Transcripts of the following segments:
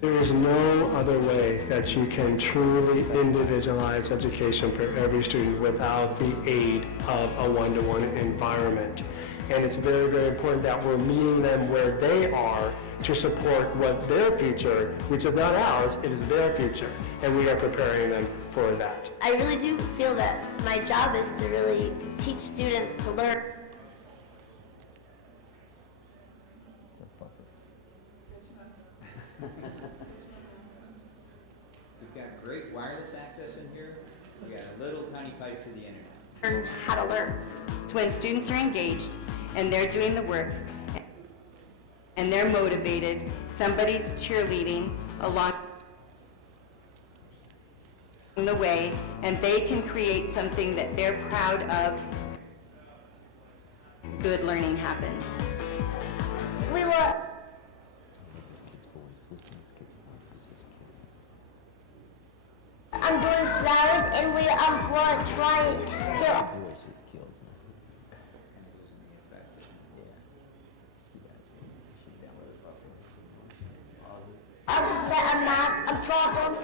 There is no other way that you can truly individualize education for every student without the aid of a one-to-one environment. And it's very, very important that we're meeting them where they are to support what their future, which is not ours, it is their future. And we are preparing them for that. I really do feel that my job is to really teach students to learn. We've got great wireless access in here. We got a little tiny pipe to the internet. Learn how to learn. It's when students are engaged and they're doing the work and they're motivated, somebody's cheerleading along the way, and they can create something that they're proud of, good learning happens. We were I'm doing flowers and we were trying to a problem.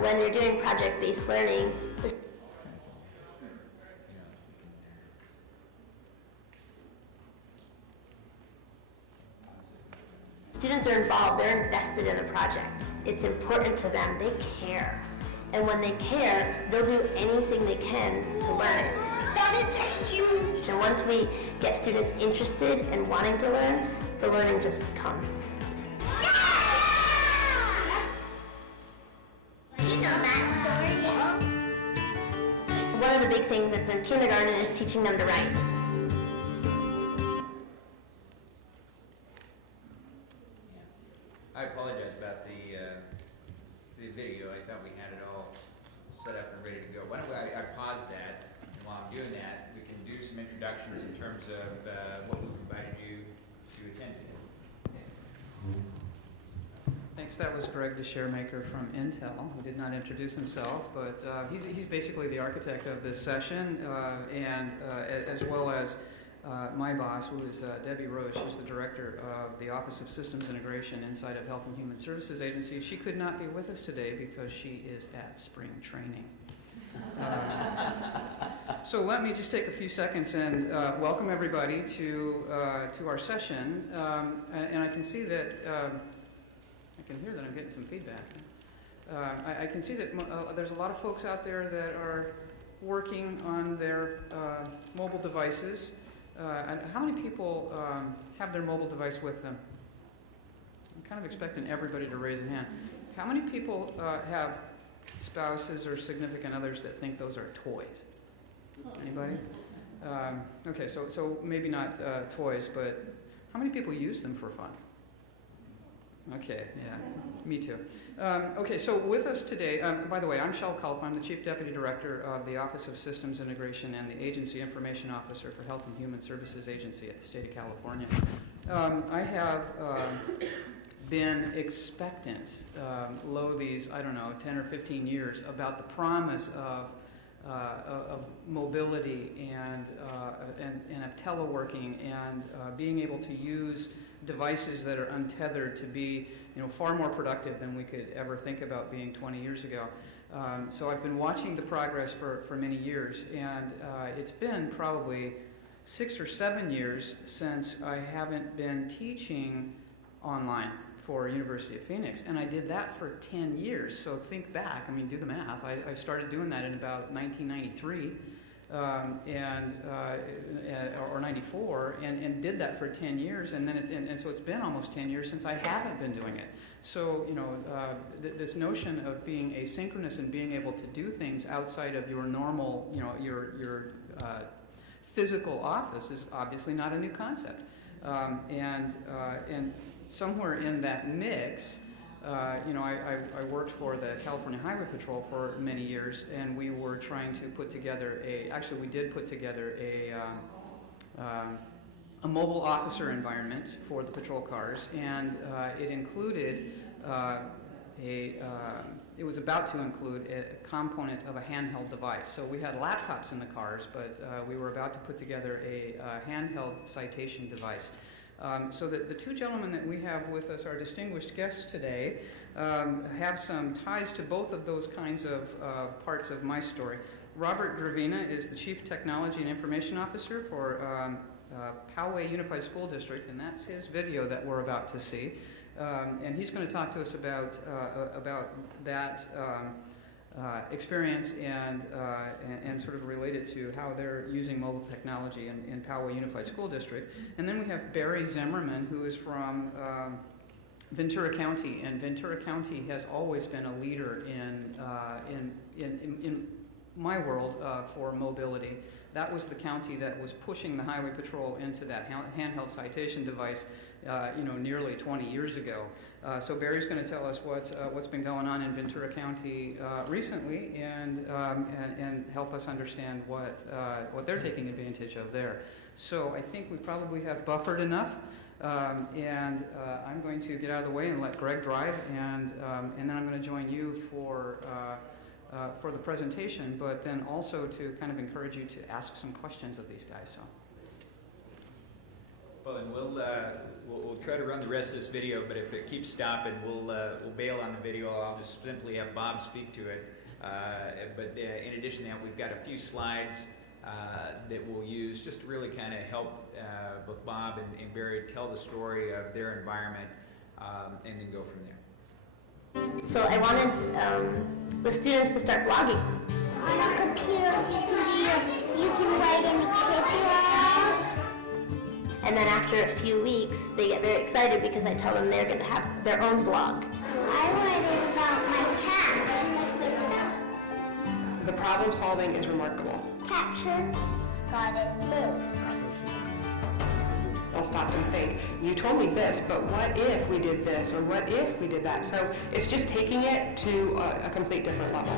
When you're doing project-based learning, students are involved, they're invested in a project. It's important to them, they care. And when they care, they'll do anything they can to learn it. That is huge! And once we get students interested and wanting to learn, the learning just comes. You know that story, yeah? One of the big things that's in kindergarten is teaching them to write. I apologize about the video. I thought we had it all set up and ready to go. Why don't I pause that, and while I'm doing that, we can do some introductions in terms of what we've invited you to attend today. Thanks. That was Gregg, Descheemaeker from Intel, who did not introduce himself, but he's basically the architect of this session, and as well as my boss, who is Debbie Rose. She's the director of the Office of Systems Integration inside of Health and Human Services Agency. She could not be with us today because she is at spring training. So let me just take a few seconds and welcome everybody to our session. And I can see that, I can hear that I'm getting some feedback. I can see that there's a lot of folks out there that are working on their mobile devices. And how many people have their mobile device with them? I'm kind of expecting everybody to raise a hand. How many people have spouses or significant others that think those are toys? Anybody? Okay, so maybe not toys, but how many people use them for fun? Okay, yeah, me too. Okay, so with us today, by the way, I'm Culp. I'm the Chief Deputy Director of the Office of Systems Integration and the Agency Information Officer for Health and Human Services Agency at the State of California. I have been expectant, lo these, 10 or 15 years, about the promise of mobility and of teleworking and being able to use devices that are untethered to be far more productive than we could ever think about being 20 years ago. So I've been watching the progress for many years, and it's been probably 6 or 7 years since I haven't been teaching online for University of Phoenix, and I did that for 10 years. So think back, do the math. I started doing that in about 1993. Or 94, and did that for 10 years, and then so it's been almost 10 years since I haven't been doing it. So this notion of being asynchronous and being able to do things outside of your normal, your physical office is obviously not a new concept, and somewhere in that mix. I worked for the California Highway Patrol for many years, and we were trying to put together we did put together a mobile officer environment for the patrol cars, and it included it was about to include a component of a handheld device. So we had laptops in the cars, but we were about to put together a handheld citation device. So the two gentlemen that we have with us are distinguished guests today. have some ties to both of those kinds of parts of my story. Robert Gravina is the Chief Technology and Information Officer for Poway Unified School District, and that's his video that we're about to see. And he's going to talk to us about that experience and sort of relate it to how they're using mobile technology in Poway Unified School District. And then we have Barry Zimmerman, who is from Ventura County, and Ventura County has always been a leader in my world for mobility. That was the county that was pushing the Highway Patrol into that handheld citation device, nearly 20 years ago. So Barry's going to tell us what's been going on in Ventura County recently, and help us understand what they're taking advantage of there. So I think we probably have buffered enough, and I'm going to get out of the way and let Gregg drive, and then I'm going to join you for the presentation, but then also to kind of encourage you to ask some questions of these guys. So. Well, and we'll try to run the rest of this video, but if it keeps stopping, we'll bail on the video. I'll just simply have Bob speak to it. But in addition to that, we've got a few slides that we'll use just to really kind of help both Bob and Barry tell the story of their environment, and then go from there. So I wanted the students to start blogging. On a computer, you can write in the kids' And then after a few weeks, they get very excited because I tell them they're going to have their own blog. I write it about my cat. The problem solving is remarkable. Capture, got it, move. They'll stop and think, you told me this, but what if we did this, or what if we did that? So it's just taking it to a complete different level.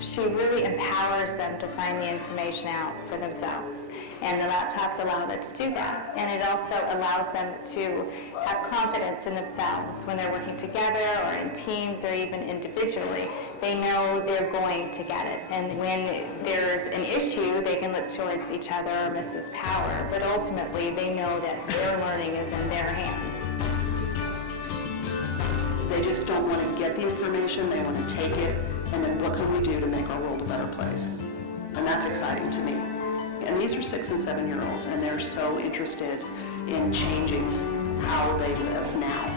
She really empowers them to find the information out for themselves. And the laptops allow them to do that. And it also allows them to have confidence in themselves when they're working together or in teams or even individually. They know they're going to get it. And when there's an issue, they can look towards each other or Mrs. Power. But ultimately, they know that their learning is in their hands. They just don't want to get the information, they want to take it, and then what can we do to make our world a better place? And that's exciting to me. And these are 6- and 7-year-olds, and they're so interested in changing how they live now.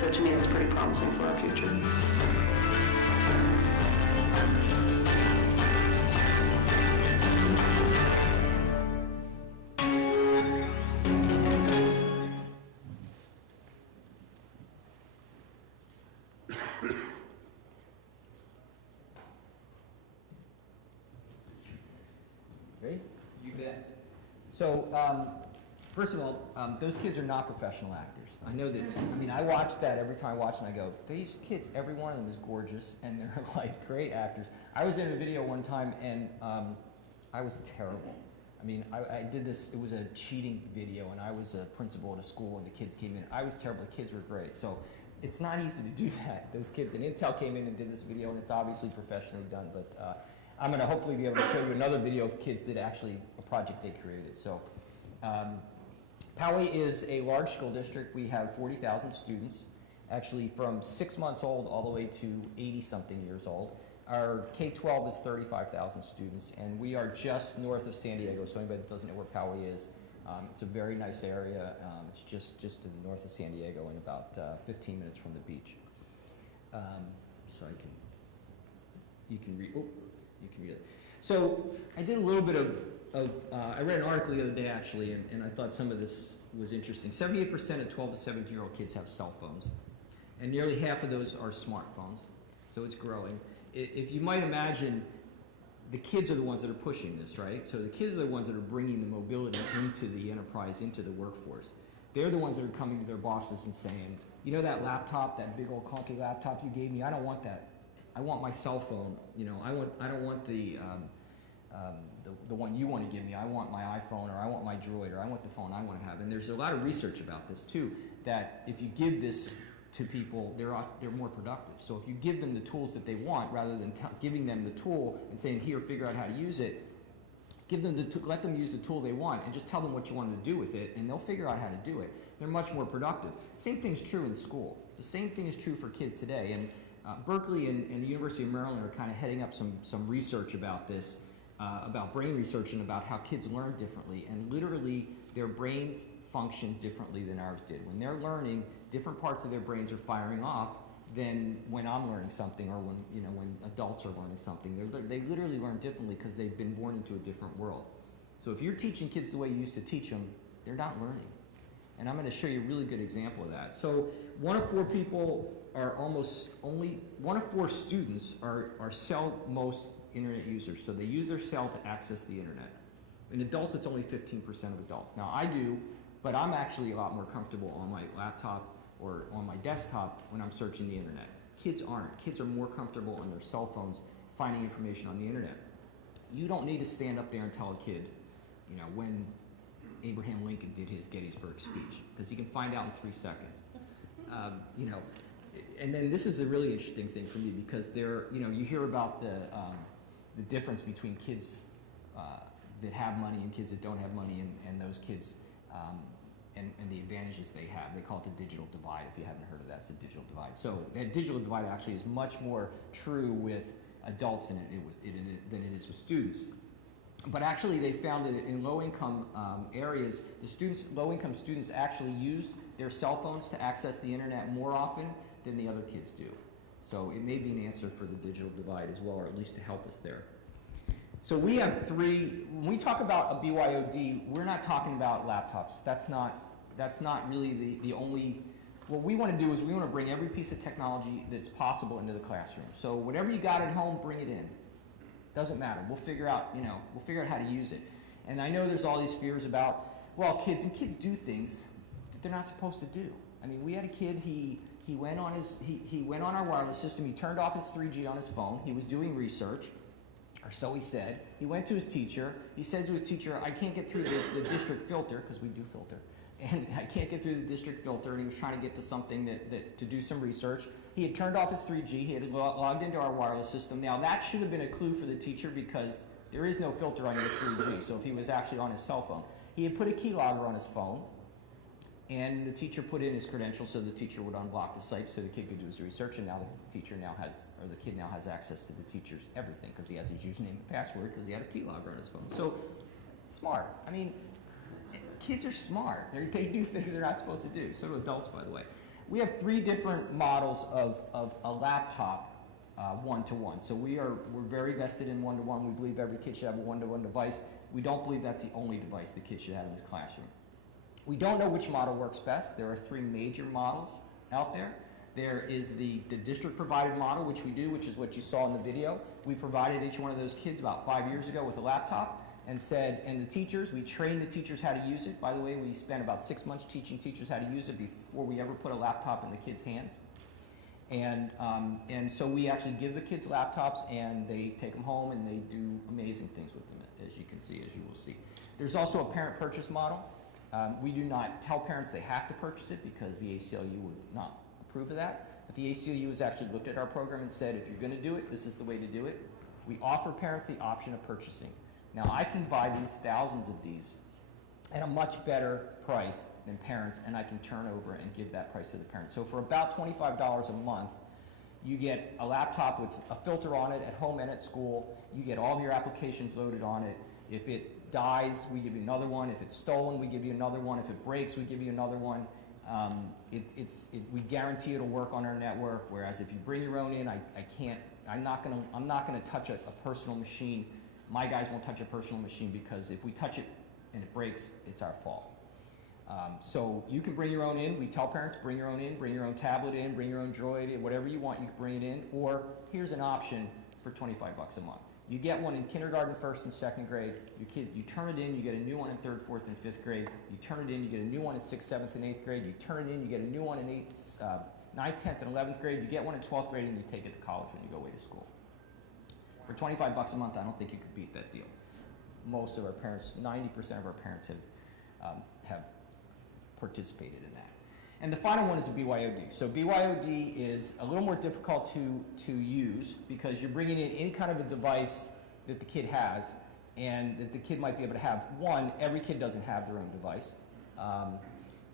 So to me, that's pretty promising for our future. Ready? You bet. So, first of all, those kids are not professional actors. I know that, I watch that every time I watch it and I go, these kids, every one of them is gorgeous and they're like great actors. I was in a video one time and I was terrible. I did this, it was a cheating video and I was a principal at a school and the kids came in. I was terrible, the kids were great. So it's not easy to do that, those kids. And Intel came in and did this video and it's obviously professionally done, but I'm going to hopefully be able to show you another video of kids that actually, a project they created. So, Poway is a large school district. We have 40,000 students, actually from 6 months old all the way to 80-something years old. Our K-12 is 35,000 students, and we are just north of San Diego, so anybody that doesn't know where Poway is, it's a very nice area. It's just to the north of San Diego and about 15 minutes from the beach. So you can read it. So I did a little bit of I read an article the other day actually, and I thought some of this was interesting. 78% of 12 to 17-year-old kids have cell phones, and nearly half of those are smartphones, so it's growing. If you might imagine, the kids are the ones that are pushing this, right? So the kids are the ones that are bringing the mobility into the enterprise, into the workforce. They're the ones that are coming to their bosses and saying, you know that laptop, that big old clunky laptop you gave me, I don't want that. I want my cell phone. I don't want the one you want to give me. I want my iPhone, or I want my Droid, or I want the phone I want to have. And there's a lot of research about this too, that if you give this to people, they're more productive. So if you give them the tools that they want, rather than giving them the tool and saying, here, figure out how to use it, Give them let them use the tool they want, and just tell them what you want them to do with it, and they'll figure out how to do it. They're much more productive. Same thing's true in school. The same thing is true for kids today. And Berkeley and the University of Maryland are kind of heading up some research about this, about brain research and about how kids learn differently. And literally, their brains function differently than ours did. When they're learning, different parts of their brains are firing off than when I'm learning something, or when adults are learning something. They literally learn differently because they've been born into a different world. So if you're teaching kids the way you used to teach them, they're not learning. And I'm going to show you a really good example of that. So one of four students are cell most internet users. So they use their cell to access the internet. In adults, it's only 15% of adults. Now I do, but I'm actually a lot more comfortable on my laptop or on my desktop when I'm searching the internet. Kids aren't. Kids are more comfortable on their cell phones finding information on the internet. You don't need to stand up there and tell a kid, when Abraham Lincoln did his Gettysburg speech, because he can find out in 3 seconds. And then this is a really interesting thing for me, because you hear about the difference between kids that have money and kids that don't have money, and those kids and the advantages they have. They call it the digital divide. If you haven't heard of that, it's the digital divide. So that digital divide actually is much more true with adults than it is with students. But actually, they found that in low-income areas, low-income students actually use their cell phones to access the internet more often than the other kids do. So it may be an answer for the digital divide as well, or at least to help us there. So we have when we talk about a BYOD, we're not talking about laptops. That's not really the only. What we want to do is we want to bring every piece of technology that's possible into the classroom. So whatever you got at home, bring it in. Doesn't matter. We'll figure out how to use it. And I know there's all these fears about, kids do things that they're not supposed to do. I mean, we had a kid, he went on our wireless system, he turned off his 3G on his phone, he was doing research, or so he said. He went to his teacher, he said to his teacher, I can't get through the district filter, because we do filter, and I can't get through the district filter, and he was trying to get to something to do some research. He had turned off his 3G, he had logged into our wireless system. Now that should have been a clue for the teacher, because there is no filter on your 3G, so if he was actually on his cell phone. He had put a keylogger on his phone, and the teacher put in his credentials so the teacher would unblock the site so the kid could do his research, and now the kid now has access to the teacher's everything, because he has his username and password, because he had a keylogger on his phone. So, smart. I mean, kids are smart. They do things they're not supposed to do. So do adults, by the way. We have 3 different models of a laptop one-to-one. So we're very vested in one-to-one. We believe every kid should have a one-to-one device. We don't believe that's the only device the kid should have in his classroom. We don't know which model works best. There are 3 major models out there. There is the district-provided model, which we do, which is what you saw in the video. We provided each one of those kids about 5 years ago with a laptop, and we trained the teachers how to use it. By the way, we spent about 6 months teaching teachers how to use it before we ever put a laptop in the kids' hands. And so we actually give the kids laptops, and they take them home, and they do amazing things with them, as you can see, as you will see. There's also a parent purchase model. We do not tell parents they have to purchase it, because the ACLU would not approve of that. But the ACLU has actually looked at our program and said, if you're going to do it, this is the way to do it. We offer parents the option of purchasing. Now, I can buy thousands of these at a much better price than parents, and I can turn over and give that price to the parents. So for about $25 a month, you get a laptop with a filter on it at home and at school. You get all of your applications loaded on it. If it dies, we give you another one. If it's stolen, we give you another one. If it breaks, we give you another one. We guarantee it'll work on our network, whereas if you bring your own in, I'm not gonna touch a personal machine. My guys won't touch a personal machine, because if we touch it and it breaks, it's our fault. So you can bring your own in. We tell parents, bring your own in, bring your own tablet in, bring your own Droid, whatever you want, you can bring it in. Or here's an option for $25 a month. You get one in kindergarten, 1st and 2nd grade. You turn it in, you get a new one in 3rd, 4th, and 5th grade. You turn it in, you get a new one in 6th, 7th, and 8th grade. You turn it in, you get a new one in 9th, 10th, and 11th grade. You get one in 12th grade, and you take it to college when you go away to school. For $25 a month, I don't think you could beat that deal. Most of our parents, 90% of our parents have participated in that. And the final one is a BYOD. So BYOD is a little more difficult to use, because you're bringing in any kind of a device that the kid has, and that the kid might be able to have. One, every kid doesn't have their own device.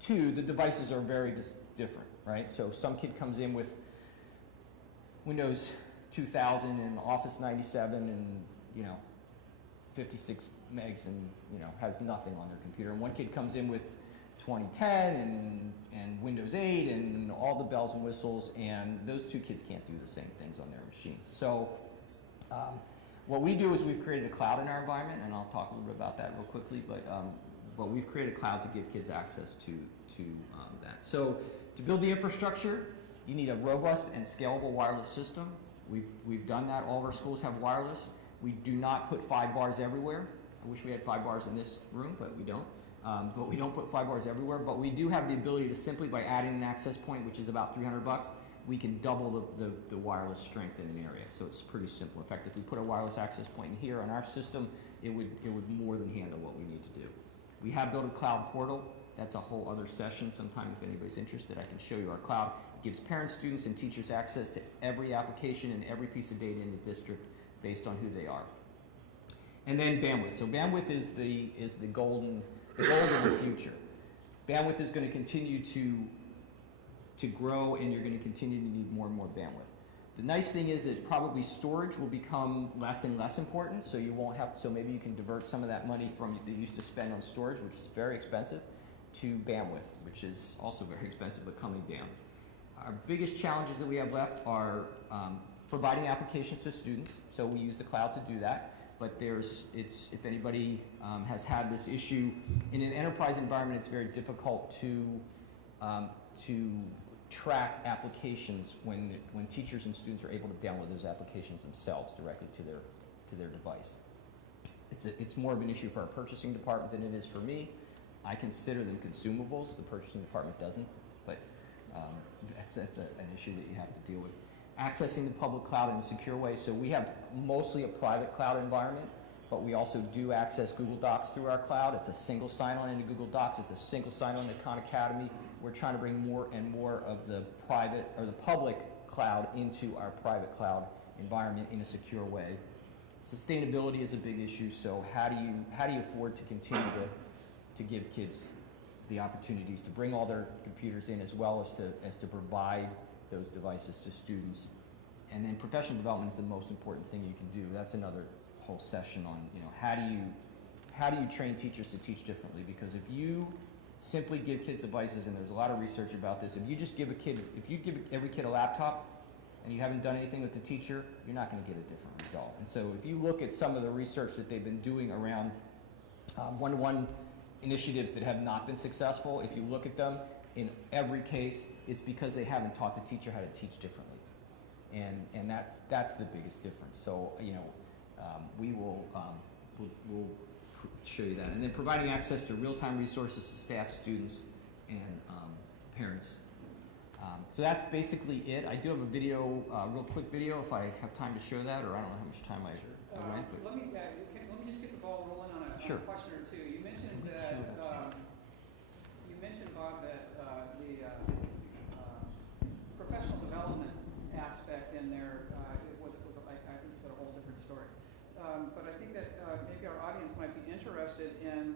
Two, the devices are very different, right? So some kid comes in with Windows 2000 and Office 97 and, you know, 56 megs and, you know, has nothing on their computer. And one kid comes in with 2010 and Windows 8 and all the bells and whistles, and those two kids can't do the same things on their machines. So what we do is we've created a cloud in our environment, and I'll talk a little bit about that real quickly, but we've created a cloud to give kids access to that. So to build the infrastructure, you need a robust and scalable wireless system. We've done that. All of our schools have wireless. We do not put 5 bars everywhere. I wish we had 5 bars in this room, but we don't. But we don't put 5 bars everywhere. But we do have the ability to simply, by adding an access point, which is about $300, we can double the wireless strength in an area. So it's pretty simple. In fact, if we put a wireless access point in here on our system, it would more than handle what we need to do. We have built a cloud portal. That's a whole other session. Sometime, if anybody's interested, I can show you our cloud. It gives parents, students, and teachers access to every application and every piece of data in the district based on who they are. And then bandwidth. So bandwidth is the golden of the future. Bandwidth is going to continue to grow, and you're going to continue to need more and more bandwidth. The nice thing is that probably storage will become less and less important, so you won't have. So maybe you can divert some of that money from that you used to spend on storage, which is very expensive, to bandwidth, which is also very expensive but coming down. Our biggest challenges that we have left are providing applications to students. So we use the cloud to do that. But if anybody has had this issue in an enterprise environment, it's very difficult to track applications when teachers and students are able to download those applications themselves directly to their device. It's more of an issue for our purchasing department than it is for me. I consider them consumables. The purchasing department doesn't, but that's an issue that you have to deal with. Accessing the public cloud in a secure way. So we have mostly a private cloud environment, but we also do access Google Docs through our cloud. It's a single sign-on into Google Docs. It's a single sign-on to Khan Academy. We're trying to bring more and more of the private or the public cloud into our private cloud environment in a secure way. Sustainability is a big issue. So how do you afford to continue to give kids the opportunities to bring all their computers in, as well as to provide those devices to students? And then professional development is the most important thing you can do. That's another whole session on, you know, how do you train teachers to teach differently? Because if you simply give kids devices, and there's a lot of research about this, if you give every kid a laptop and you haven't done anything with the teacher, you're not going to get a different result. And so if you look at some of the research that they've been doing around one-to-one initiatives that have not been successful, if you look at them, in every case, it's because they haven't taught the teacher how to teach differently, and that's the biggest difference. So we'll show you that, and then providing access to real-time resources to staff, students, and parents. So that's basically it. I do have a video, real quick video, if I have time to show that, or I don't know how much time I went. But Let me just get the ball rolling on a question or two. You mentioned that. Bob, that the professional development aspect in there, I think it was a whole different story. But I think that maybe our audience might be interested in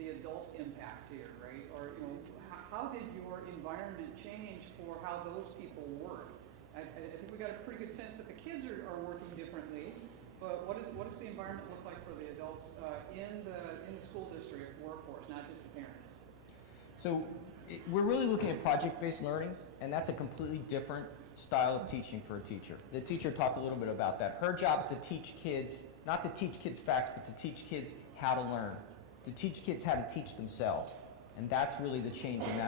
the adult impacts here, right? Or, you know, how did your environment change for how those people work? I think we got a pretty good sense that the kids are working differently, but what does the environment look like for the adults in the school district workforce, not just the parents? So we're really looking at project-based learning, and that's a completely different style of teaching for a teacher. The teacher talked a little bit about that. Her job is to teach kids, not to teach kids facts, but to teach kids how to learn, to teach kids how to teach themselves. And that's really the change, and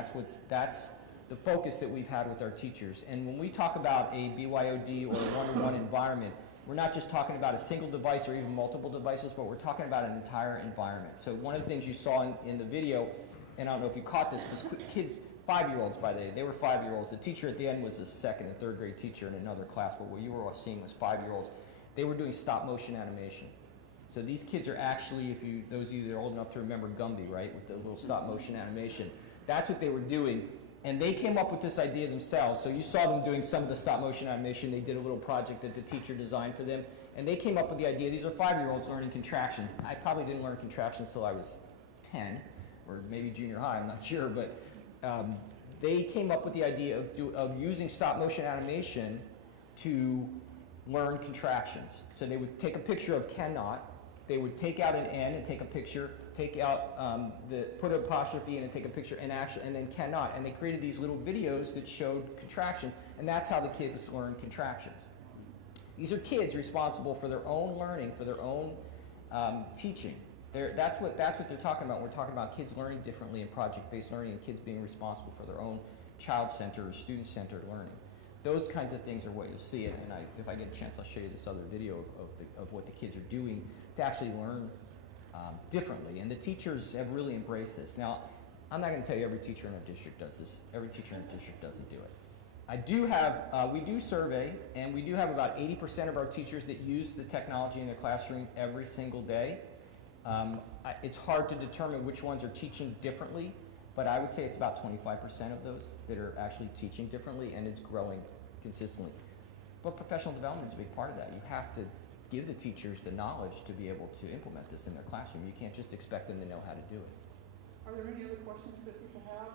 that's the focus that we've had with our teachers. And when we talk about a BYOD or a one-to-one environment, we're not just talking about a single device or even multiple devices, but we're talking about an entire environment. So one of the things you saw in the video, and I don't know if you caught this, was kids, 5-year-olds by the way, they were 5-year-olds. The teacher at the end was a second and third grade teacher in another class, but what you were seeing was 5-year-olds. They were doing stop motion animation. So these kids are actually, those of you that are old enough to remember Gumby, right, with the little stop motion animation, that's what they were doing. And they came up with this idea themselves. So you saw them doing some of the stop motion animation. They did a little project that the teacher designed for them. And they came up with the idea. These are 5-year-olds learning contractions. I probably didn't learn contractions until I was 10, or maybe junior high, I'm not sure. But they came up with the idea of using stop motion animation to learn contractions. So they would take a picture of cannot. They would take out an N and take a picture, take out put an apostrophe in and take a picture, and then cannot. And they created these little videos that showed contractions, and that's how the kids learned contractions. These are kids responsible for their own learning, for their own teaching. That's what they're talking about. We're talking about kids learning differently and project-based learning, and kids being responsible for their own child-centered or student-centered learning. Those kinds of things are what you'll see, and if I get a chance, I'll show you this other video of what the kids are doing to actually learn differently. And the teachers have really embraced this. Now, I'm not going to tell you every teacher in our district does this. Every teacher in our district doesn't do it. I do have, we do survey, and we do have about 80% of our teachers that use the technology in their classroom every single day. It's hard to determine which ones are teaching differently, but I would say it's about 25% of those that are actually teaching differently, and it's growing consistently. But professional development is a big part of that. You have to give the teachers the knowledge to be able to implement this in their classroom. You can't just expect them to know how to do it. Are there any other questions that people have?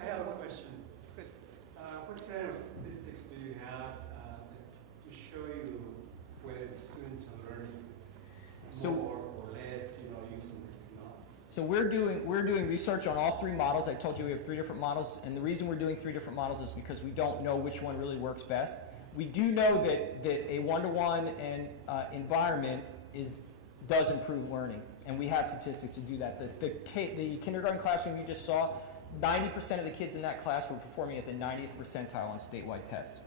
I have a question. Good. What kind of statistics do you have to show you whether the students are learning more or less, using this technology? So we're doing research on all 3 models. I told you we have 3 different models, and the reason we're doing 3 different models is because we don't know which one really works best. We do know that a one-to-one and environment does improve learning, and we have statistics to do that. The kindergarten classroom you just saw, 90% of the kids in that class were performing at the 90th percentile on statewide tests.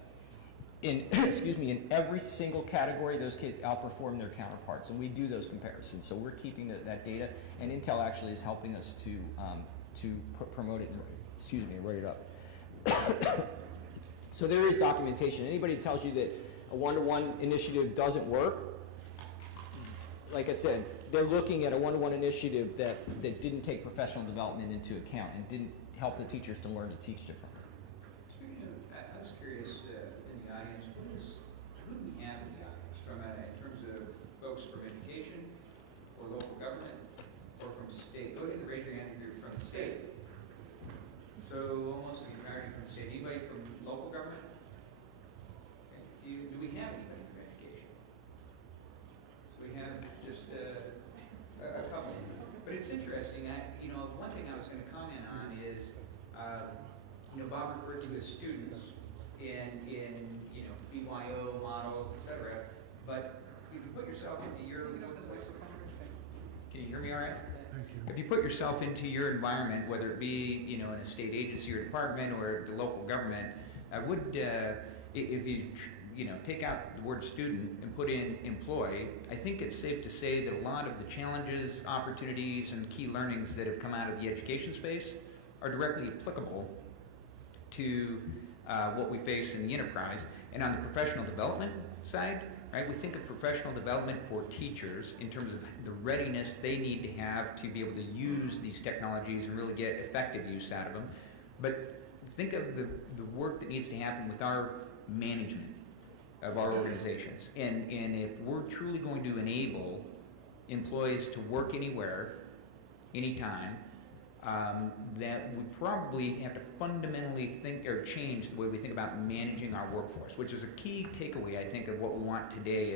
In in every single category, those kids outperform their counterparts, and we do those comparisons. So we're keeping that data, and Intel actually is helping us to promote it and write it up. So there is documentation. Anybody who tells you that a one-to-one initiative doesn't work, like I said, they're looking at a one-to-one initiative that didn't take professional development into account and didn't help the teachers to learn to teach differently. I was curious in the audience, who do we have in the audience in terms of folks from education or local government or from state? Go ahead and raise your hand if you're from the state. So almost the entirety from the state. Anybody from local government? Okay. Do we have anybody from education? We have just a couple. But it's interesting. One thing I was going to comment on is, Bob referred to his students in BYO models, etc. But if you put yourself into your, can you hear me all right? Thank you. If you put yourself into your environment, whether it be in a state agency or department or the local government, I would, if you take out the word student and put in employee, I think it's safe to say that a lot of the challenges, opportunities, and key learnings that have come out of the education space are directly applicable to what we face in the enterprise. And on the professional development side, right, we think of professional development for teachers in terms of the readiness they need to have to be able to use these technologies and really get effective use out of them. But think of the work that needs to happen with our management of our organizations. And if we're truly going to enable employees to work anywhere, anytime, that we probably have to fundamentally think or change the way we think about managing our workforce, which is a key takeaway, I think, of what we want today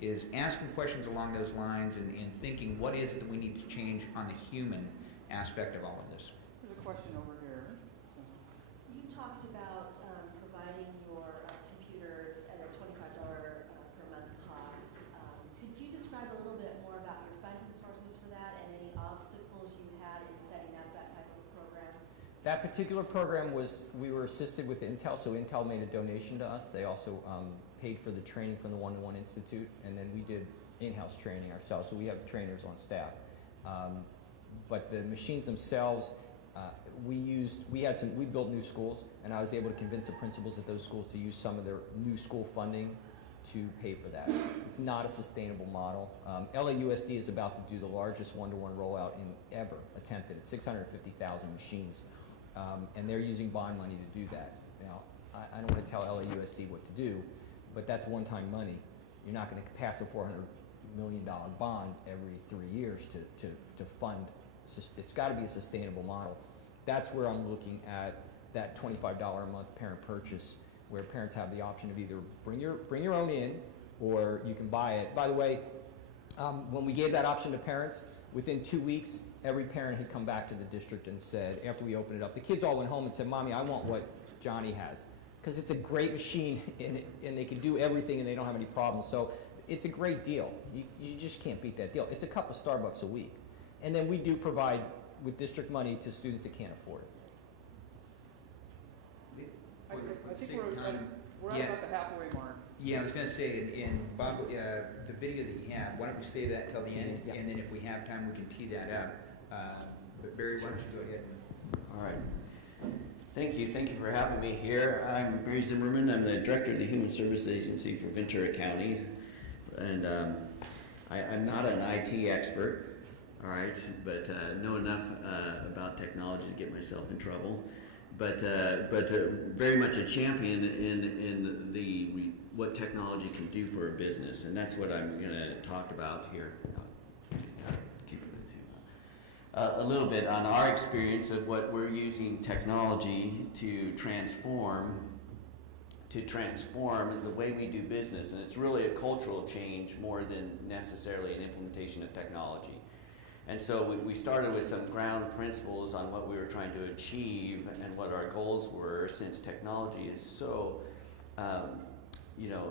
is asking questions along those lines and thinking what is it that we need to change on the human aspect of all of this. There's a question over here. You talked about providing your computers at a $25 per month cost. Could you describe a little bit more about your funding sources for that and any obstacles you had in setting up that type of program? That particular program we were assisted with Intel, so Intel made a donation to us. They also paid for the training from the One-to-One Institute, and then we did in-house training ourselves, so we have trainers on staff. But the machines themselves, we built new schools, and I was able to convince the principals at those schools to use some of their new school funding to pay for that. It's not a sustainable model. LA USD is about to do the largest one-to-one rollout ever attempted. It's 650,000 machines And they're using bond money to do that. Now, I don't want to tell LA USD what to do, but that's one-time money. You're not going to pass a $400 million bond every 3 years to fund. It's got to be a sustainable model. That's where I'm looking at that $25 a month parent purchase, where parents have the option of either bring your own in, or you can buy it. By the way, when we gave that option to parents, within 2 weeks, every parent had come back to the district and said, after we opened it up, the kids all went home and said, "Mommy, I want what Johnny has." Because it's a great machine, and they can do everything, and they don't have any problems. So it's a great deal. You just can't beat that deal. It's a cup of Starbucks a week. And then we do provide, with district money, to students that can't afford it. I think we're at Yeah. about the halfway mark. Yeah, I was going to say, in Bob, the video that you have, why don't we save that till the end, Yeah. and then if we have time, we can tee that up. But Barry, why don't you go ahead? All right. Thank you for having me here. I'm Barry Zimmerman. I'm the Director of the Human Services Agency for Ventura County. And I'm not an IT expert, all right, but know enough about technology to get myself in trouble. But very much a champion in what technology can do for a business, and that's what I'm going to talk about here. A little bit on our experience of what we're using technology to transform the way we do business, and it's really a cultural change more than necessarily an implementation of technology. And so we started with some ground principles on what we were trying to achieve and what our goals were, since technology is so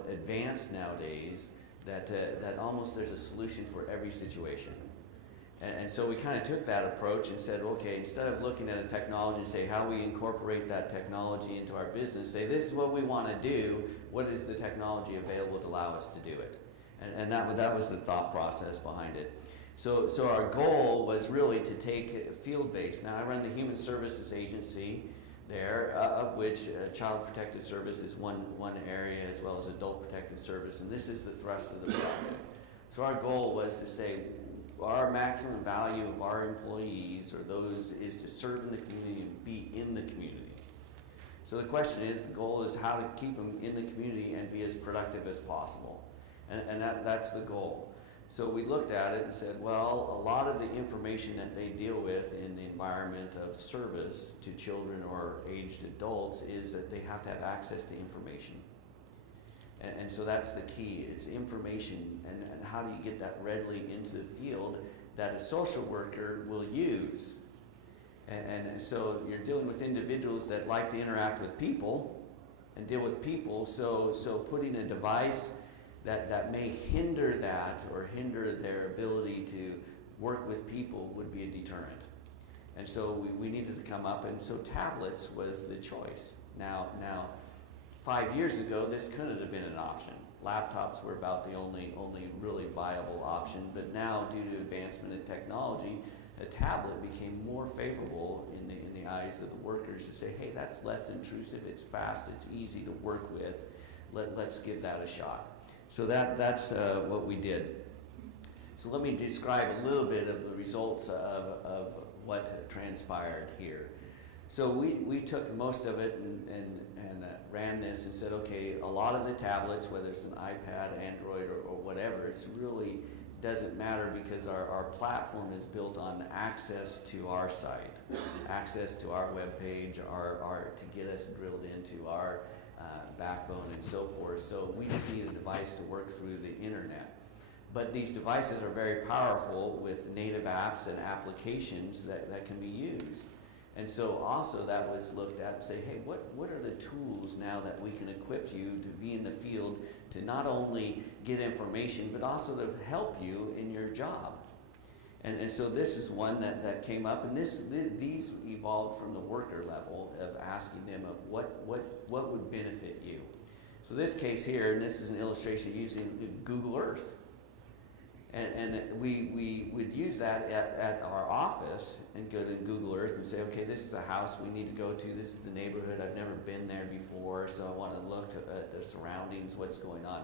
advanced nowadays that almost there's a solution for every situation. And so we kind of took that approach and said, okay, instead of looking at a technology and say how we incorporate that technology into our business, say this is what we want to do, what is the technology available to allow us to do it? And that was the thought process behind it. So our goal was really to take field-based. Now I run the Human Services Agency there, of which Child Protective Service is one area, as well as Adult Protective Service, and this is the thrust of the project. So our goal was to say, our maximum value of our employees is to serve in the community and be in the community. So the question is, the goal is how to keep them in the community and be as productive as possible. And that's the goal. So we looked at it and said, well, a lot of the information that they deal with in the environment of service to children or aged adults is that they have to have access to information. And so that's the key. It's information, and how do you get that readily into the field that a social worker will use. And so you're dealing with individuals that like to interact with people and deal with people, so putting a device that may hinder that or hinder their ability to work with people would be a deterrent. And so we needed to come up, and so tablets was the choice. Now 5 years ago, this couldn't have been an option. Laptops were about the only really viable option, but now, due to advancement in technology, a tablet became more favorable in the eyes of the workers to say, hey, that's less intrusive, it's fast, it's easy to work with, let's give that a shot. So that's what we did. So let me describe a little bit of the results of what transpired here. So we took most of it and ran this and said, okay, a lot of the tablets, whether it's an iPad, Android, or whatever, it's really doesn't matter, because our platform is built on access to our site, access to our webpage, to get us drilled into our backbone and so forth. So we just need a device to work through the internet. But these devices are very powerful with native apps and applications that can be used. And so also that was looked at and say, hey, what are the tools now that we can equip you to be in the field to not only get information, but also to help you in your job? And so this is one that came up, and these evolved from the worker level of asking them of what would benefit you. So this case here, and this is an illustration using Google Earth. And we would use that at our office and go to Google Earth and say, okay, this is a house we need to go to, this is the neighborhood, I've never been there before, so I want to look at the surroundings, what's going on.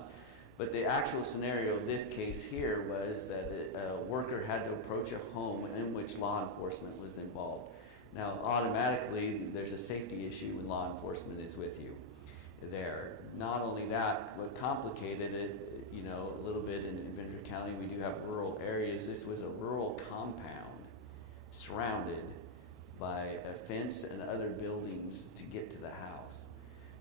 But the actual scenario of this case here was that a worker had to approach a home in which law enforcement was involved. Now, automatically, there's a safety issue when law enforcement is with you there. Not only that, what complicated it, you know, a little bit in Ventura County, we do have rural areas. This was a rural compound surrounded by a fence and other buildings to get to the house.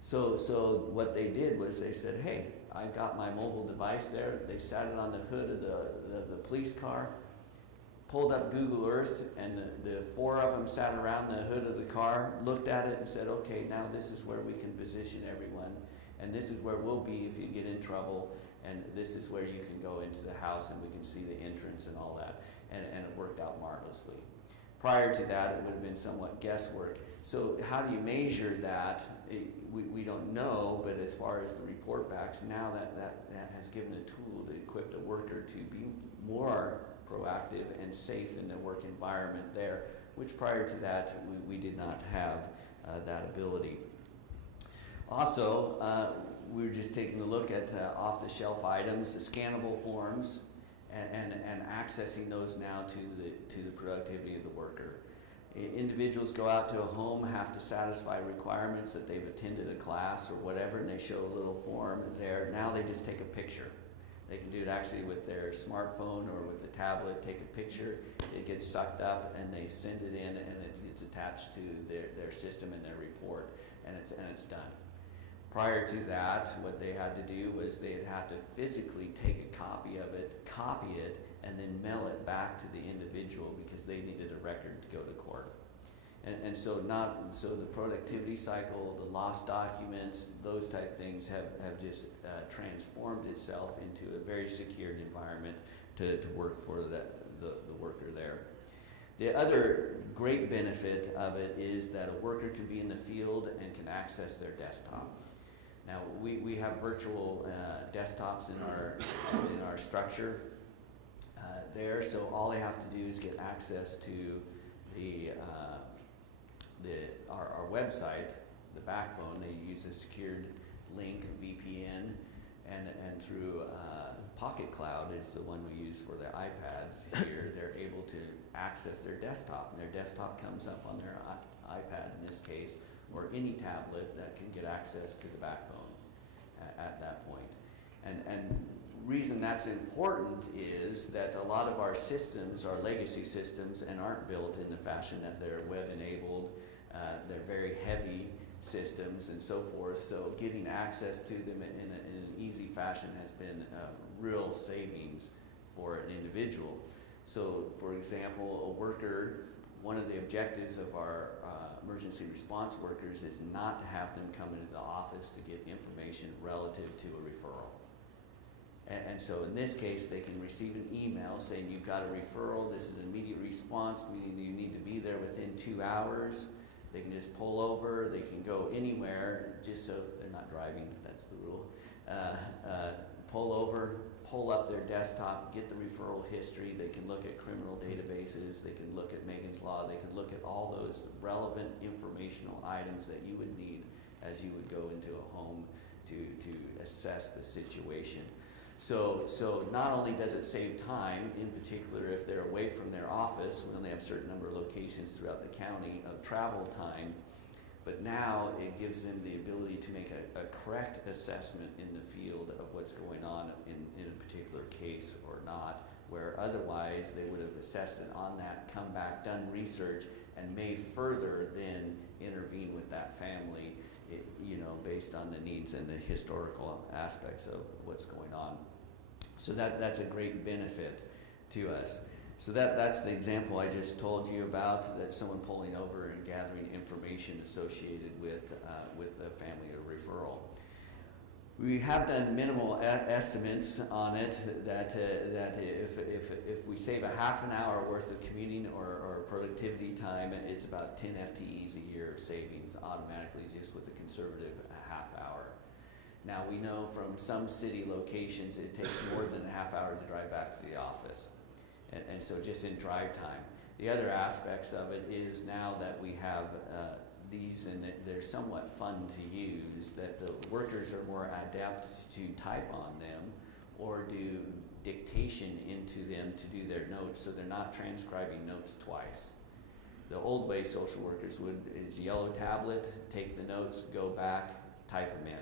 So what they did was they said, hey, I got my mobile device there. They sat it on the hood of the police car, pulled up Google Earth, and the four of them sat around the hood of the car, looked at it and said, okay, now this is where we can position everyone, and this is where we'll be if you get in trouble, and this is where you can go into the house and we can see the entrance and all that, and it worked out marvelously. Prior to that, it would have been somewhat guesswork. So how do you measure that? We don't know, but as far as the report backs, now that has given a tool to equip a worker to be more proactive and safe in the work environment there, which prior to that, we did not have that ability. Also, we were just taking a look at off-the-shelf items, the scannable forms, and accessing those now to the productivity of the worker. Individuals go out to a home, have to satisfy requirements that they've attended a class or whatever, and they show a little form there. Now they just take a picture. They can do it actually with their smartphone or with the tablet, take a picture, it gets sucked up, and they send it in, and it gets attached to their system and their report, and it's done. Prior to that, what they had to do was they'd have to physically take a copy of it, copy it, and then mail it back to the individual because they needed a record to go to court. And so the productivity cycle, the lost documents, those type things have just transformed itself into a very secured environment to work for the worker there. The other great benefit of it is that a worker can be in the field and can access their desktop. Now, we have virtual desktops in our structure there, so all they have to do is get access to our website, the backbone. They use a secured link, VPN, and through Pocket Cloud is the one we use for the iPads here. They're able to access their desktop, and their desktop comes up on their iPad in this case, or any tablet that can get access to the backbone at that point. And reason that's important is that a lot of our systems are legacy systems and aren't built in the fashion that they're web enabled. They're very heavy systems and so forth, so getting access to them in an easy fashion has been real savings for an individual. So for example, a worker, one of the objectives of our emergency response workers is not to have them come into the office to get information relative to a referral. And so in this case, they can receive an email saying you've got a referral, this is an immediate response, meaning you need to be there within 2 hours. They can just pull over, they can go anywhere, just so they're not driving, that's the rule. Pull over, pull up their desktop, get the referral history, they can look at criminal databases, they can look at Megan's Law, they can look at all those relevant informational items that you would need as you would go into a home to assess the situation. So not only does it save time, in particular if they're away from their office, we only have a certain number of locations throughout the county of travel time, but now it gives them the ability to make a correct assessment in the field of what's going on in a particular case or not, where otherwise they would have assessed it on that, come back, done research, and may further then intervene with that family, based on the needs and the historical aspects of what's going on. So that's a great benefit to us. So that's the example I just told you about, that someone pulling over and gathering information associated with the family or referral. We have done minimal estimates on it that if we save a half an hour worth of commuting or productivity time, it's about 10 FTEs a year of savings automatically just with a conservative half hour. Now we know from some city locations it takes more than a half hour to drive back to the office. And so just in drive time. The other aspects of it is now that we have these and they're somewhat fun to use, that the workers are more adept to type on them or do dictation into them to do their notes, so they're not transcribing notes twice. The old way social workers is yellow tablet, take the notes, go back, type them in.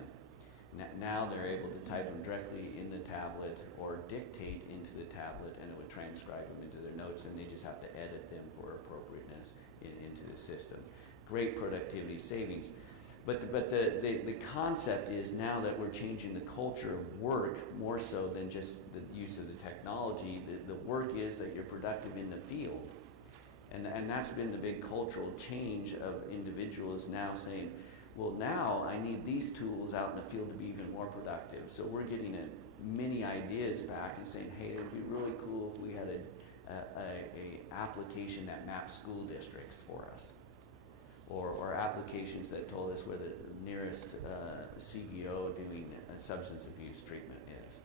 Now they're able to type them directly in the tablet or dictate into the tablet, and it would transcribe them into their notes, and they just have to edit them for appropriateness into the system. Great productivity savings. But the concept is now that we're changing the culture of work more so than just the use of the technology. The work is that you're productive in the field. And that's been the big cultural change of individuals now saying, well, now I need these tools out in the field to be even more productive. So we're getting many ideas back and saying, hey, it'd be really cool if we had a application that maps school districts for us, or applications that told us where the nearest CBO doing substance abuse treatment is.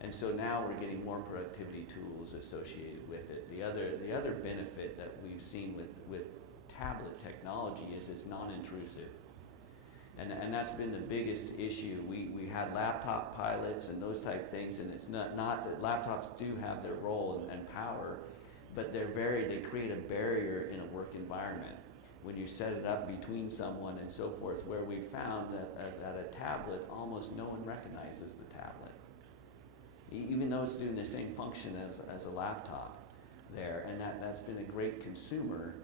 And so now we're getting more productivity tools associated with it. The other benefit that we've seen with tablet technology is it's non-intrusive. And that's been the biggest issue. We had laptop pilots and those type things, and it's not that laptops do have their role and power, but they create a barrier in a work environment when you set it up between someone and so forth, where we found that a tablet, almost no one recognizes the tablet, even though it's doing the same function as a laptop there, and that's been a great consumer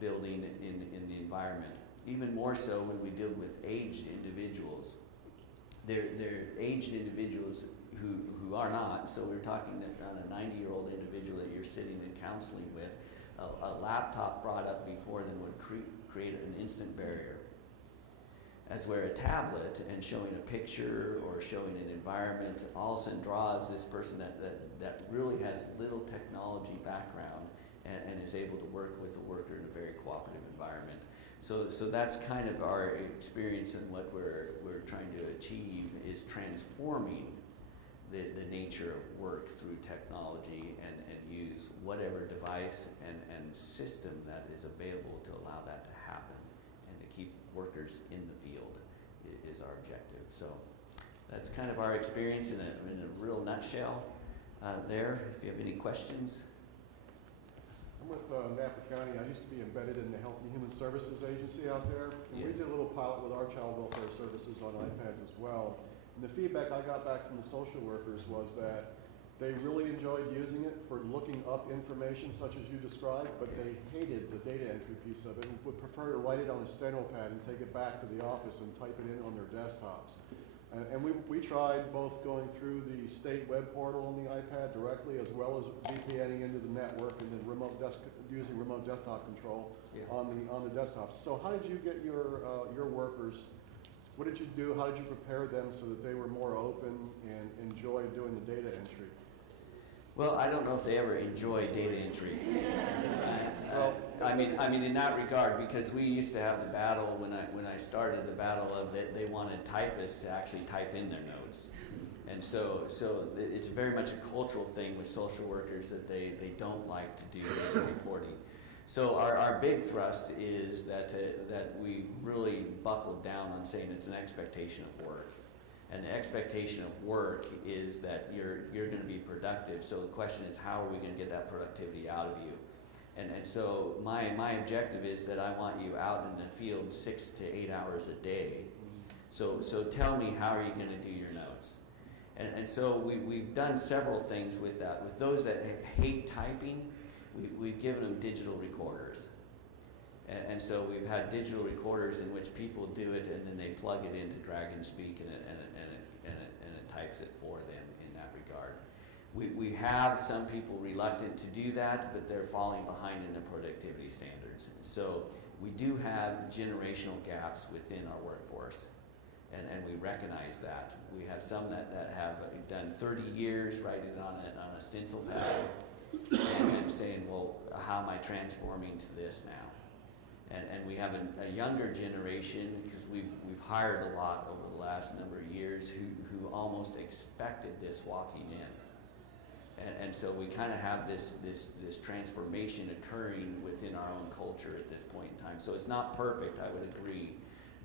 building in the environment. Even more so when we deal with aged individuals. They're aged individuals who are not, so we're talking on a 90-year-old individual that you're sitting in counseling with, a laptop brought up before them would create an instant barrier. As where a tablet and showing a picture or showing an environment all of a sudden draws this person that really has little technology background and is able to work with the worker in a very cooperative environment. So that's kind of our experience, and what we're trying to achieve is transforming the nature of work through technology and use whatever device and system that is available to allow that to happen and to keep workers in the field is our objective. So that's kind of our experience in a real nutshell there. If you have any questions. I'm with Napa County. I used to be embedded in the Health and Human Services Agency out there. And Yes. We did a little pilot with our child welfare services on iPads as well. And the feedback I got back from the social workers was that they really enjoyed using it for looking up information such as you described, but they hated the data entry piece of it and would prefer to write it on a steno pad and take it back to the office and type it in on their desktops. And we tried both going through the state web portal on the iPad directly, as well as VPNing into the network and then using remote desktop control on the desktops. So how did you get your workers? What did you do? How did you prepare them so that they were more open and enjoyed doing the data entry? Well, I don't know if they ever enjoy data entry. I mean, in that regard, because we used to have the battle when I started, the battle of that they wanted typists to actually type in their notes, and so it's very much a cultural thing with social workers that they don't like to do data reporting. So our big thrust is that we've really buckled down on saying it's an expectation of work. And the expectation of work is that you're going to be productive. So the question is, how are we going to get that productivity out of you? And so my objective is that I want you out in the field 6 to 8 hours a day. So tell me, how are you going to do your notes? And so we've done several things with that. With those that hate typing, we've given them digital recorders. And so we've had digital recorders in which people do it, and then they plug it into Dragon Speak, and it types it for them in that regard. We have some people reluctant to do that, but they're falling behind in the productivity standards. So we do have generational gaps within our workforce, and we recognize that. We have some that have done 30 years writing on a stencil pad and saying, well, how am I transforming to this now? And we have a younger generation, because we've hired a lot over the last number of years who almost expected this walking in. And so we kind of have this transformation occurring within our own culture at this point in time. So it's not perfect, I would agree,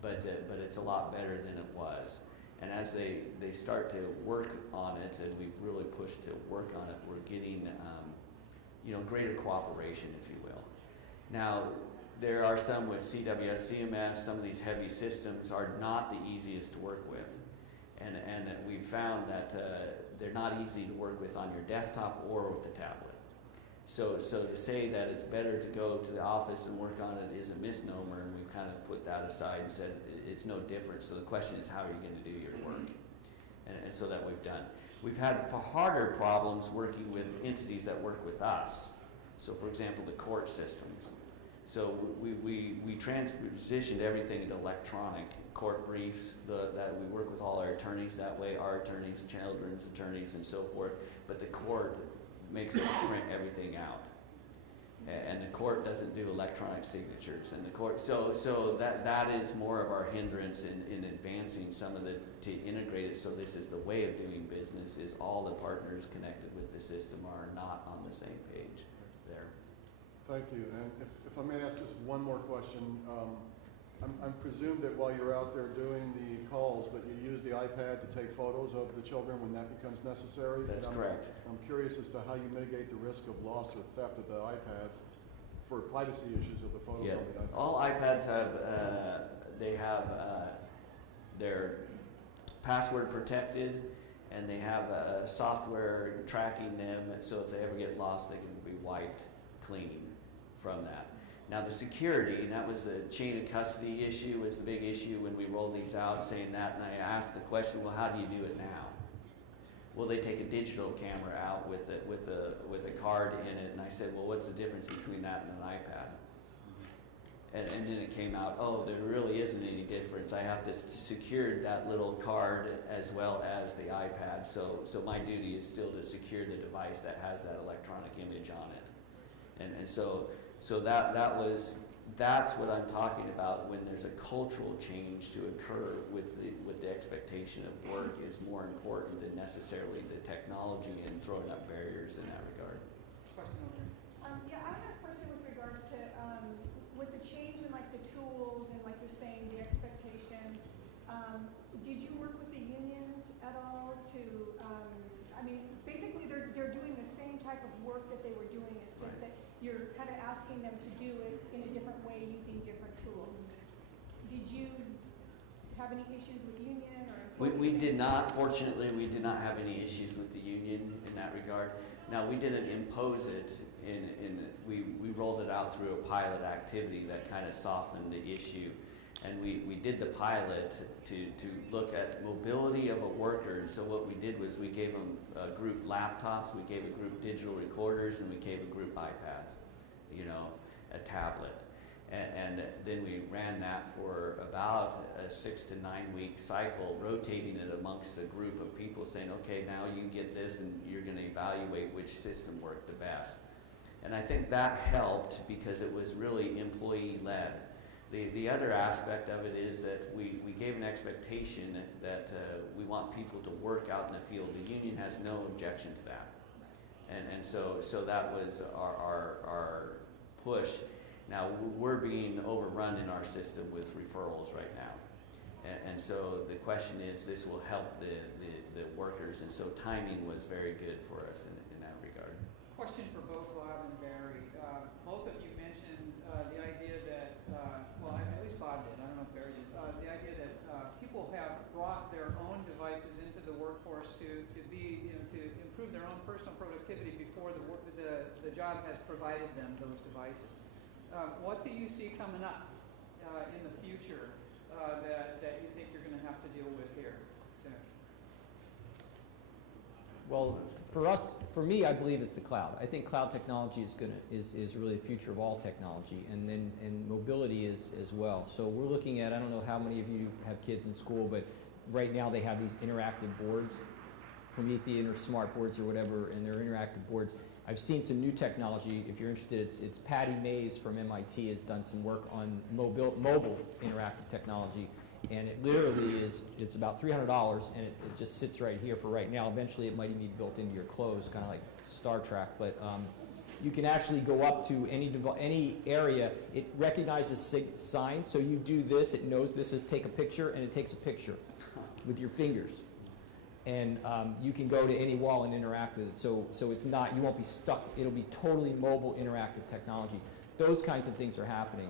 but it's a lot better than it was. And as they start to work on it, and we've really pushed to work on it, we're getting greater cooperation, if you will. Now, there are some with CHHSA, some of these heavy systems are not the easiest to work with. And we've found that they're not easy to work with on your desktop or with the tablet. So to say that it's better to go to the office and work on it is a misnomer, and we've kind of put that aside and said it's no different. So the question is, how are you going to do your work? And so that we've done. We've had harder problems working with entities that work with us. So for example, the court systems. So we transitioned everything into electronic court briefs, that we work with all our attorneys that way, our attorneys, children's attorneys, and so forth. But the court makes us print everything out. And the court doesn't do electronic signatures. And the court, so that is more of our hindrance in advancing some of to integrate it. So this is the way of doing business, is all the partners connected with the system are not on the same page there. Thank you. And if I may ask just one more question. I'm presumed that while you're out there doing the calls that you use the iPad to take photos of the children when that becomes necessary? That's correct. I'm curious as to how you mitigate the risk of loss or theft of the iPads for privacy issues of the photos on the iPad. All iPads have, they're password protected, and they have software tracking them, so if they ever get lost, they can be wiped clean from that. Now the security, and that was the chain of custody issue, was the big issue when we rolled these out, saying that, and I asked the question, well, how do you do it now? Well, they take a digital camera out with a card in it, and I said, well, what's the difference between that and an iPad? And then it came out, oh, there really isn't any difference. I have to secure that little card as well as the iPad, so my duty is still to secure the device that has that electronic image on it. And so that's what I'm talking about when there's a cultural change to occur with the expectation of work is more important than necessarily the technology and throwing up barriers in that regard. Question over here. Yeah, I have a question with regards to with the change in like the tools and like you're saying the expectations. Did you work with the unions at all to? I mean, basically they're doing the same type of work that they were doing. It's just that you're kind of asking them to do it in a different way using different tools. Did you have any issues with union or? We did not. Fortunately, we did not have any issues with the union in that regard. Now, we didn't impose it. We rolled it out through a pilot activity that kind of softened the issue. And we did the pilot to look at mobility of a worker. And so what we did was we gave them group laptops, we gave a group digital recorders, and we gave a group iPads, a tablet. And then we ran that for about a 6 to 9 week cycle, rotating it amongst a group of people, saying, okay, now you get this, and you're going to evaluate which system worked the best. And I think that helped because it was really employee-led. The other aspect of it is that we gave an expectation that we want people to work out in the field. The union has no objection to that. And so that was our push. Now, we're being overrun in our system with referrals right now. And so the question is, this will help the workers, and so timing was very good for us in that regard. Question for both Bob and Barry. Both of you mentioned the idea that, well, at least Bob did, I don't know if Barry did, the idea that people have brought their own devices into the workforce to improve their own personal productivity before the job has provided them those devices. What do you see coming up in the future that you think you're going to have to deal with here soon? Well, for me, I believe it's the cloud. I think cloud technology is really the future of all technology, and mobility is as well. So we're looking at, I don't know how many of you have kids in school, but right now they have these interactive boards, Promethean or smart boards or whatever, and they're interactive boards. I've seen some new technology. If you're interested, it's Patty Mays from MIT has done some work on mobile interactive technology, and it literally it's about $300, and it just sits right here for right now. Eventually, it might even be built into your clothes, kind of like Star Trek. But you can actually go up to any area. It recognizes signs, so you do this. It knows this is take a picture, and it takes a picture with your fingers. And you can go to any wall and interact with it. So it's not, you won't be stuck. It'll be totally mobile interactive technology. Those kinds of things are happening.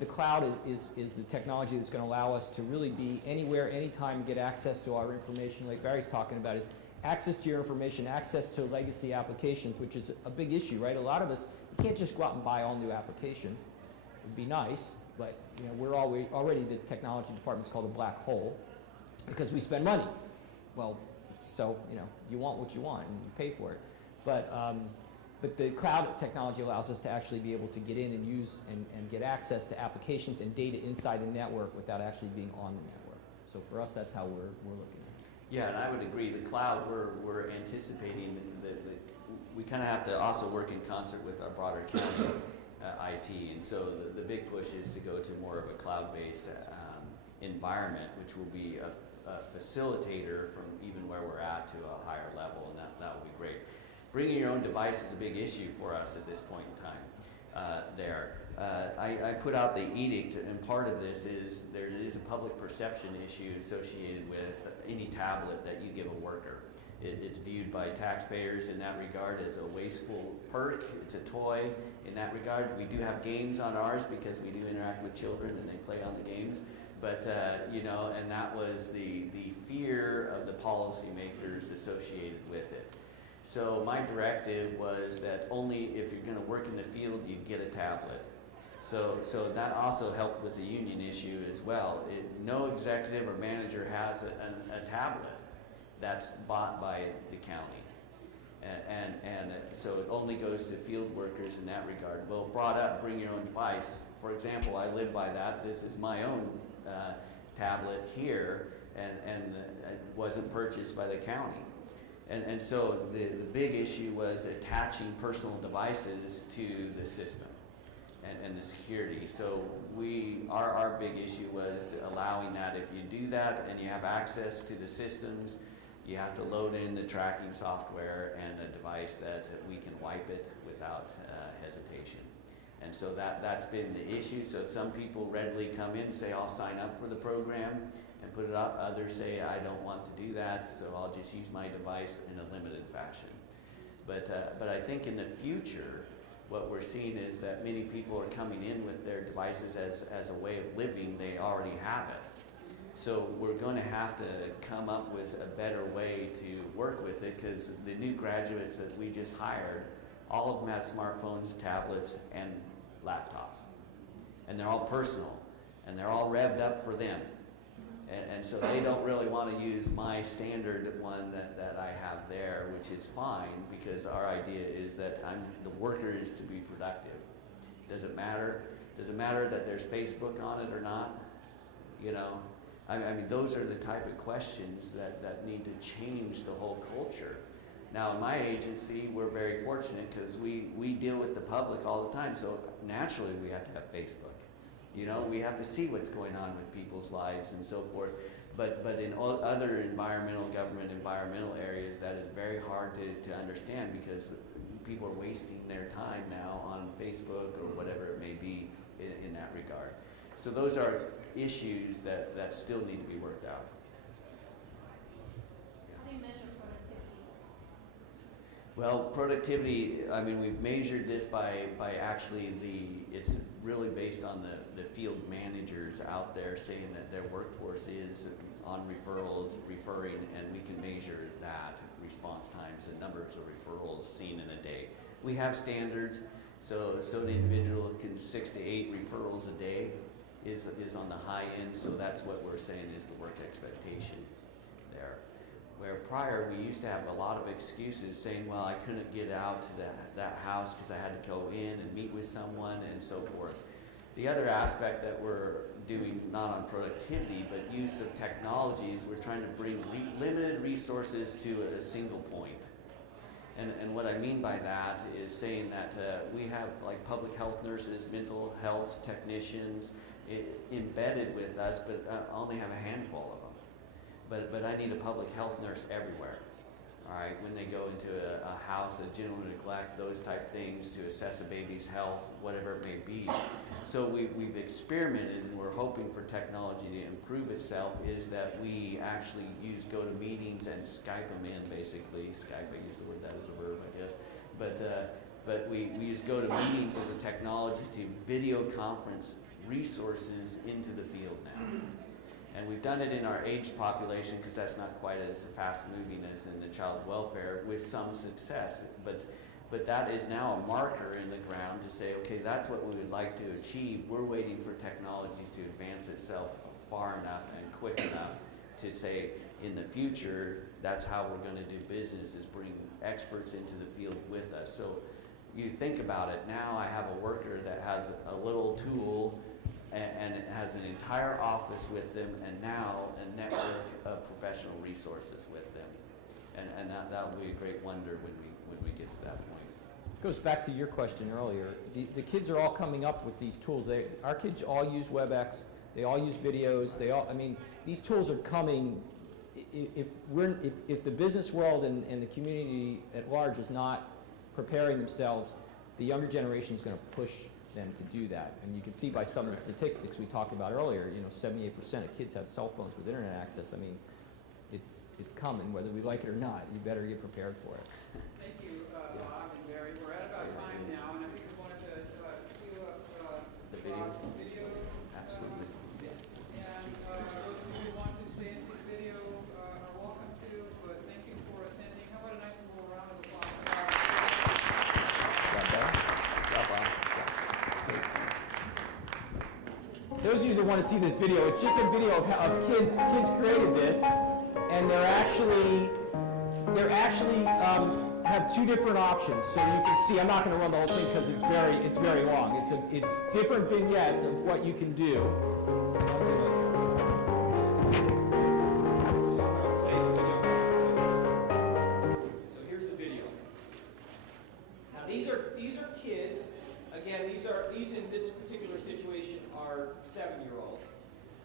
The cloud is the technology that's going to allow us to really be anywhere, anytime, get access to our information, like Barry's talking about, is access to your information, access to legacy applications, which is a big issue, right? A lot of us, you can't just go out and buy all new applications. It would be nice, but you know, we're already the technology department's called a black hole because we spend money. Well, so, you know, you want what you want and you pay for it. But the cloud technology allows us to actually be able to get in and use and get access to applications and data inside the network without actually being on the network. So for us, that's how we're looking at it. Yeah, and I would agree. The cloud, we're anticipating that we kind of have to also work in concert with our broader county IT. And so the big push is to go to more of a cloud-based environment, which will be a facilitator from even where we're at to a higher level, and that would be great. Bringing your own device is a big issue for us at this point in time there. I put out the edict, and part of this is there is a public perception issue associated with any tablet that you give a worker. It's viewed by taxpayers in that regard as a wasteful perk. It's a toy in that regard. We do have games on ours because we do interact with children and they play on the games. But, you know, and that was the fear of the policymakers associated with it. So my directive was that only if you're going to work in the field, you'd get a tablet. So that also helped with the union issue as well. No executive or manager has a tablet that's bought by the county. And so it only goes to field workers in that regard. Well, brought up, bring your own device. For example, I live by that. This is my own tablet here, and it wasn't purchased by the county. And so the big issue was attaching personal devices to the system and the security. So our big issue was allowing that. If you do that and you have access to the systems, you have to load in the tracking software and a device that we can wipe it without hesitation. And so that's been the issue. So some people readily come in and say, I'll sign up for the program and put it up. Others say, I don't want to do that, so I'll just use my device in a limited fashion. But I think in the future, what we're seeing is that many people are coming in with their devices as a way of living. They already have it. So we're going to have to come up with a better way to work with it, because the new graduates that we just hired, all of them have smartphones, tablets, and laptops. And they're all personal, and they're all revved up for them. And so they don't really want to use my standard one that I have there, which is fine, because our idea is that the worker is to be productive. Does it matter? Does it matter that there's Facebook on it or not? You know, I mean, those are the type of questions that need to change the whole culture. Now, in my agency, we're very fortunate because we deal with the public all the time, so naturally we have to have Facebook. You know, we have to see what's going on with people's lives and so forth. But in all other environmental areas, that is very hard to understand, because people are wasting their time now on Facebook or whatever it may be in that regard. So those are issues that still need to be worked out. How do you measure productivity? Well, productivity, I mean, we've measured this by actually it's really based on the field managers out there saying that their workforce is on referrals, referring, and we can measure that, response times, and numbers of referrals seen in a day. We have standards, so an individual can 6 to 8 referrals a day is on the high end, so that's what we're saying is the work expectation there. Where prior we used to have a lot of excuses saying, well, I couldn't get out to that house because I had to go in and meet with someone and so forth. The other aspect that we're doing, not on productivity, but use of technologies, we're trying to bring limited resources to a single point. And what I mean by that is saying that we have like public health nurses, mental health technicians embedded with us, but I only have a handful of them. But I need a public health nurse everywhere. All right, when they go into a house, a general neglect, those type things to assess a baby's health, whatever it may be. So we've experimented, and we're hoping for technology to improve itself, is that we actually go to meetings and Skype them in, basically. Skype, I use the word that as a verb, I guess. But but we use GoToMeetings as a technology to video conference resources into the field now. And we've done it in our aged population because that's not quite as fast moving as in the child welfare with some success. But that is now a marker in the ground to say, okay, that's what we would like to achieve. We're waiting for technology to advance itself far enough and quick enough to say, in the future, that's how we're going to do business, is bring experts into the field with us. So you think about it, now I have a worker that has a little tool and it has an entire office with them, and now a network of professional resources with them. And that will be a great wonder when we get to that point. Goes back to your question earlier. The kids are all coming up with these tools. Our kids all use WebEx. They all use videos. These tools are coming. If the business world and the community at large is not preparing themselves, the younger generation is going to push them to do that. And you can see by some of the statistics we talked about earlier, 78% of kids have cell phones with internet access. I mean, it's coming, whether we like it or not. You better get prepared for it. Thank you, Bob and Barry. We're at about time now, and I think we wanted to cue up Bob's video. Absolutely. And those who want to stay and see the video are welcome to, but thank you for attending. How about a nice little round of applause? Those of you that want to see this video, it's just a video of how kids created this, and they're actually have two different options. So you can see, I'm not going to run the whole thing because it's very long. It's different vignettes of what you can do. So here's the video. Now these are kids. Again, these in this particular situation are 7-year-olds,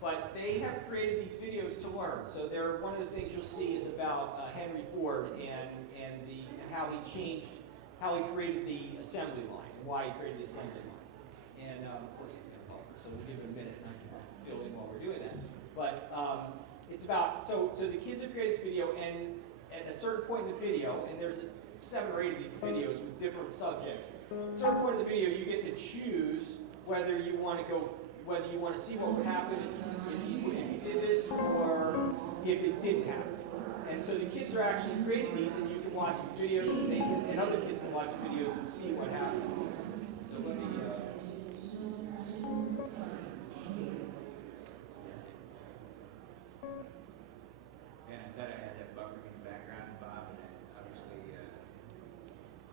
but they have created these videos to learn. So one of the things you'll see is about Henry Ford and how he created the assembly line and why he created the assembly line. And of course it's going to buffer, so we'll give it a minute and I can fill in while we're doing that. But it's about so the kids have created this video, and at a certain point in the video, and there's 7 or 8 of these videos with different subjects. At a certain point in the video, you get to choose whether you want to see what would happen if you did this or if it didn't happen. And so the kids are actually creating these, and you can watch these videos, and other kids can watch videos and see what happens. So let me. And I thought I had that buffering in the background, Bob, and obviously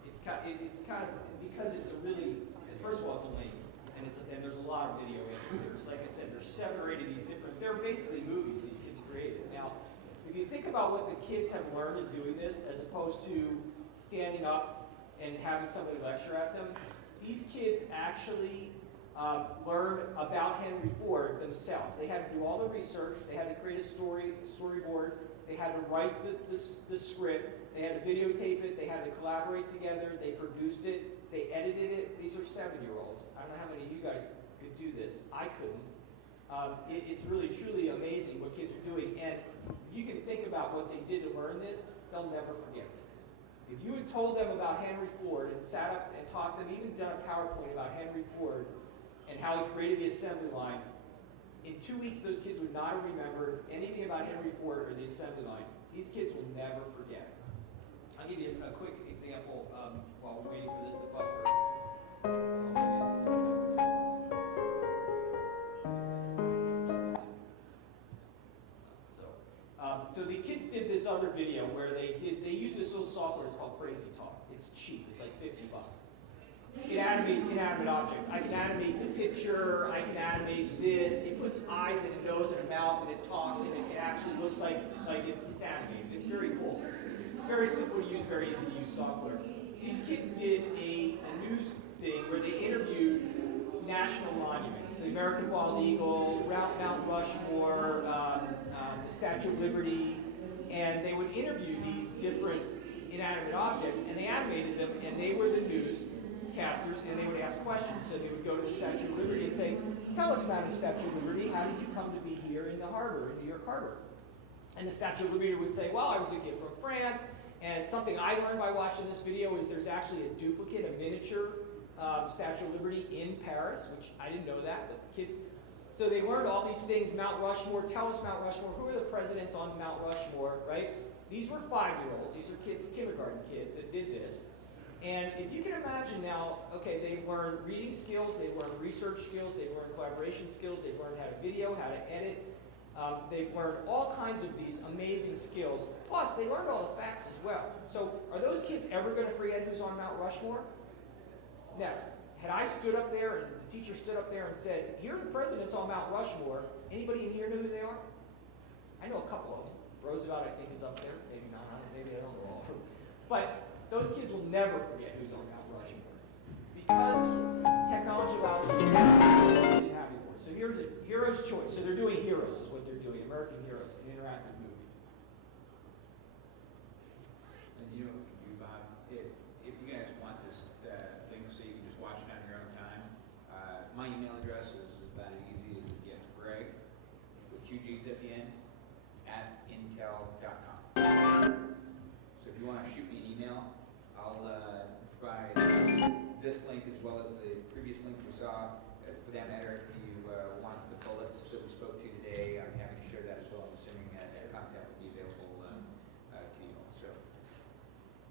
it's kind of because it's a really, first of all, it's a link, and there's a lot of video in it. There's, like I said, there's 7 or 8 of these different. They're basically movies these kids created. Now, if you think about what the kids have learned in doing this, as opposed to standing up and having somebody lecture at them, these kids actually learned about Henry Ford themselves. They had to do all the research. They had to create a storyboard. They had to write the script. They had to videotape it. They had to collaborate together. They produced it. They edited it. These are 7-year-olds. I don't know how many of you guys could do this. I couldn't. It's really, truly amazing what kids are doing. And you can think about what they did to learn this, they'll never forget this. If you had told them about Henry Ford and sat up and taught them, even done a PowerPoint about Henry Ford and how he created the assembly line, in 2 weeks those kids would not have remembered anything about Henry Ford or the assembly line. These kids will never forget. I'll give you a quick example while we're waiting for this to buffer. So the kids did this other video where they used this little software. It's called Crazy Talk. It's cheap. It's like $50. It animates inanimate objects. I can animate the picture. I can animate this. It puts eyes and a nose and a mouth, and it talks, and it actually looks like it's animated. It's very cool. Very simple to use, very easy to use software. These kids did a news thing where they interviewed national monuments, the American Bald Eagle, Mount Rushmore, the Statue of Liberty, and they would interview these different inanimate objects, and they animated them, and they were the newscasters, and they would ask questions. So they would go to the Statue of Liberty and say, "Tell us, Madam Statue of Liberty, how did you come to be here in the harbor, in New York Harbor?" And the Statue of Liberty would say, "Well, I was a gift from France, And something I learned by watching this video is there's actually a duplicate, a miniature Statue of Liberty in Paris, which I didn't know that, but the kids, so they learned all these things. Mount Rushmore, tell us Mount Rushmore, who are the presidents on Mount Rushmore, right? These were 5-year-olds, these are kids, kindergarten kids that did this. And if you can imagine now, okay, they learned reading skills, they learned research skills, they learned collaboration skills, they learned how to video, how to edit. They've learned all kinds of these amazing skills. Plus, they learned all the facts as well. So, are those kids ever going to forget who's on Mount Rushmore? Never. Had I stood up there and the teacher stood up there and said, here are the presidents on Mount Rushmore, anybody in here know who they are? I know a couple of them. Roosevelt, I think, is up there. Maybe not. Maybe I don't know all of them. But those kids will never forget who's on Mount Rushmore. Because technology allows them to do what they didn't have before. So here's a hero's choice. So they're doing Heroes is what they're doing. American Heroes, an interactive movie. And you know, Bob, if you guys want this thing so you can just watch it on your own time, my email address is about as easy as it gets. Gregg, with 2 G's at the end, @intel.com. So if you want to shoot me an email, I'll provide this link as well as the previous link we saw. For that matter, if you want the bullets that we spoke to today, I'm happy to share that as well, assuming that content will be available to you all. So,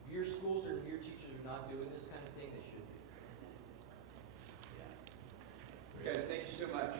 If your schools or your teachers are not doing this kind of thing, they should be. guys, thank you so much.